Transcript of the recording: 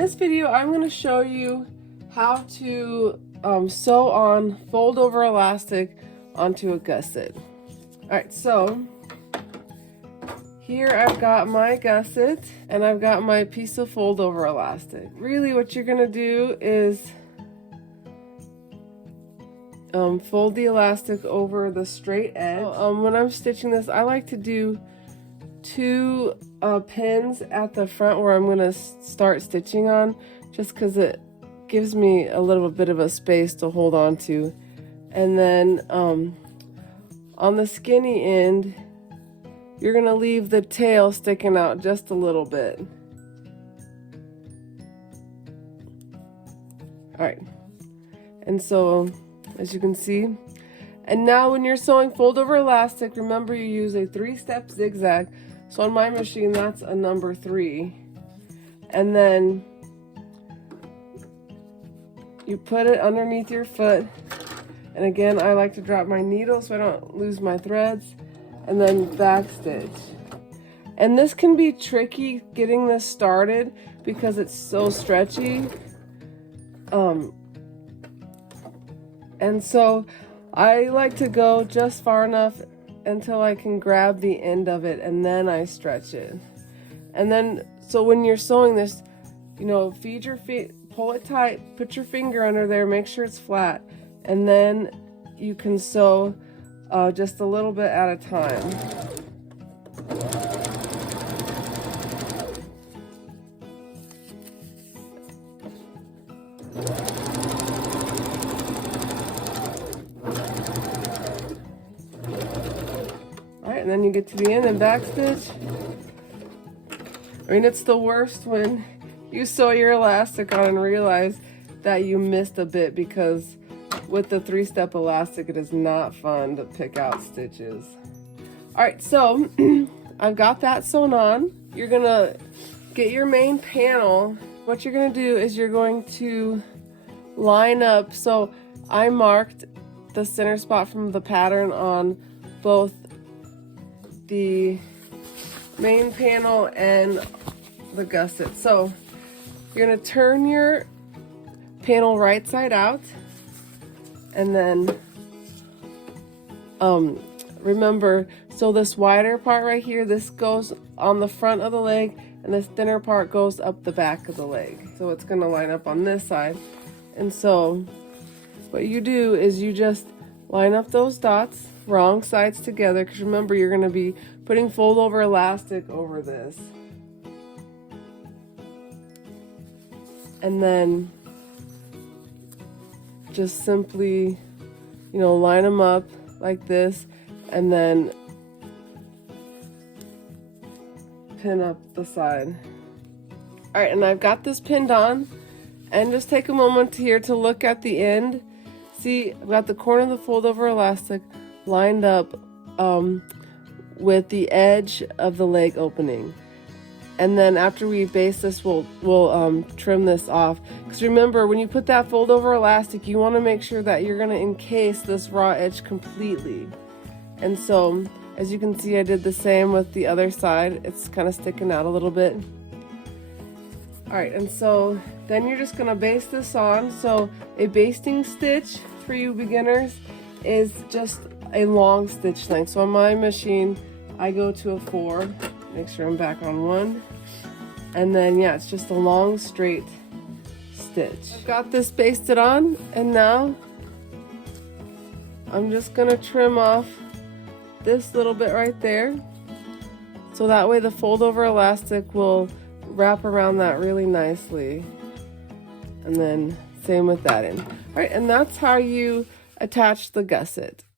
this video, I'm going to show you how to sew on fold over elastic onto a gusset. Alright, so here I've got my gusset and I've got my piece of fold over elastic. Really what you're going to do is fold the elastic over the straight edge. When I'm stitching this, I like to do two pins at the front where I'm going to start stitching on, just because it gives me a little bit of a space to hold on to. And then on the skinny end, you're going to leave the tail sticking out just a little bit. Alright, and so as you can see, and now when you're sewing fold over elastic, remember you use a 3-step zigzag. So on my machine, that's a number 3. And then you put it underneath your foot. And again, I like to drop my needle so I don't lose my threads. And then back stitch. And this can be tricky getting this started because it's so stretchy. And so I like to go just far enough until I can grab the end of it, and then I stretch it. And then, so when you're sewing this, you know, feed your feet, pull it tight, put your finger under there, make sure it's flat, and then you can sew just a little bit at a time. And then you get to the end and back stitch. I mean, it's the worst when you sew your elastic on and realize that you missed a bit, because with the 3-step elastic, it is not fun to pick out stitches. Alright, so I've got that sewn on. You're gonna get your main panel. What you're gonna do is you're going to line up. So I marked the center spot from the pattern on both the main panel and the gusset. So you're going to turn your panel right side out, and then remember, so this wider part right here, this goes on the front of the leg, and this thinner part goes up the back of the leg. So it's going to line up on this side. And so what you do is you just line up those dots, wrong sides together, because remember you're going to be putting fold over elastic over this. And then just simply, you know, line them up like this, and then pin up the side. Alright, and I've got this pinned on, and just take a moment here to look at the end. See, I've got the corner of the fold over elastic lined up with the edge of the leg opening. And then after we baste this, we'll trim this off. Because remember, when you put that fold over elastic, you want to make sure that you're going to encase this raw edge completely. And so, as you can see, I did the same with the other side. It's kind of sticking out a little bit. Alright, and so then you're just going to baste this on. So a basting stitch for you beginners is just a long stitch length. So on my machine, I go to a 4. Make sure I'm back on 1. And then, yeah, it's just a long straight stitch. I've got this basted on, and now I'm just going to trim off this little bit right there. So that way the fold over elastic will wrap around that really nicely. And then same with that end. Alright, and that's how you attach the gusset.